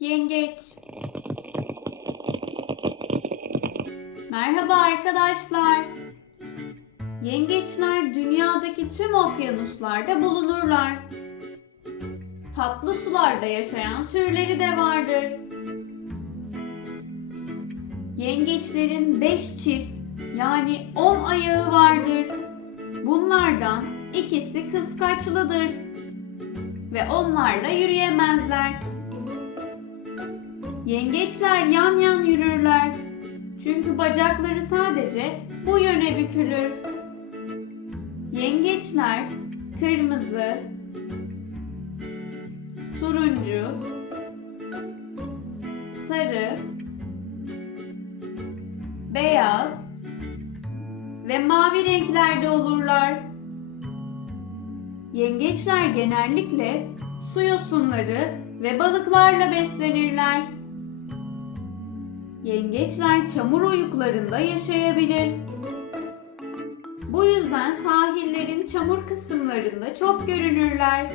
Yengeç. Merhaba arkadaşlar. Yengeçler dünyadaki tüm okyanuslarda bulunurlar. Tatlı sularda yaşayan türleri de vardır. Yengeçlerin 5 çift yani 10 ayağı vardır. Bunlardan ikisi kıskaçlıdır ve onlarla yürüyemezler. Yengeçler yan yan yürürler. Çünkü bacakları sadece bu yöne bükülür. Yengeçler kırmızı, turuncu, sarı, beyaz ve mavi renklerde olurlar. Yengeçler genellikle su yosunları ve balıklarla beslenirler. Yengeçler çamur oyuklarında yaşayabilir. Bu yüzden sahillerin çamur kısımlarında çok görünürler.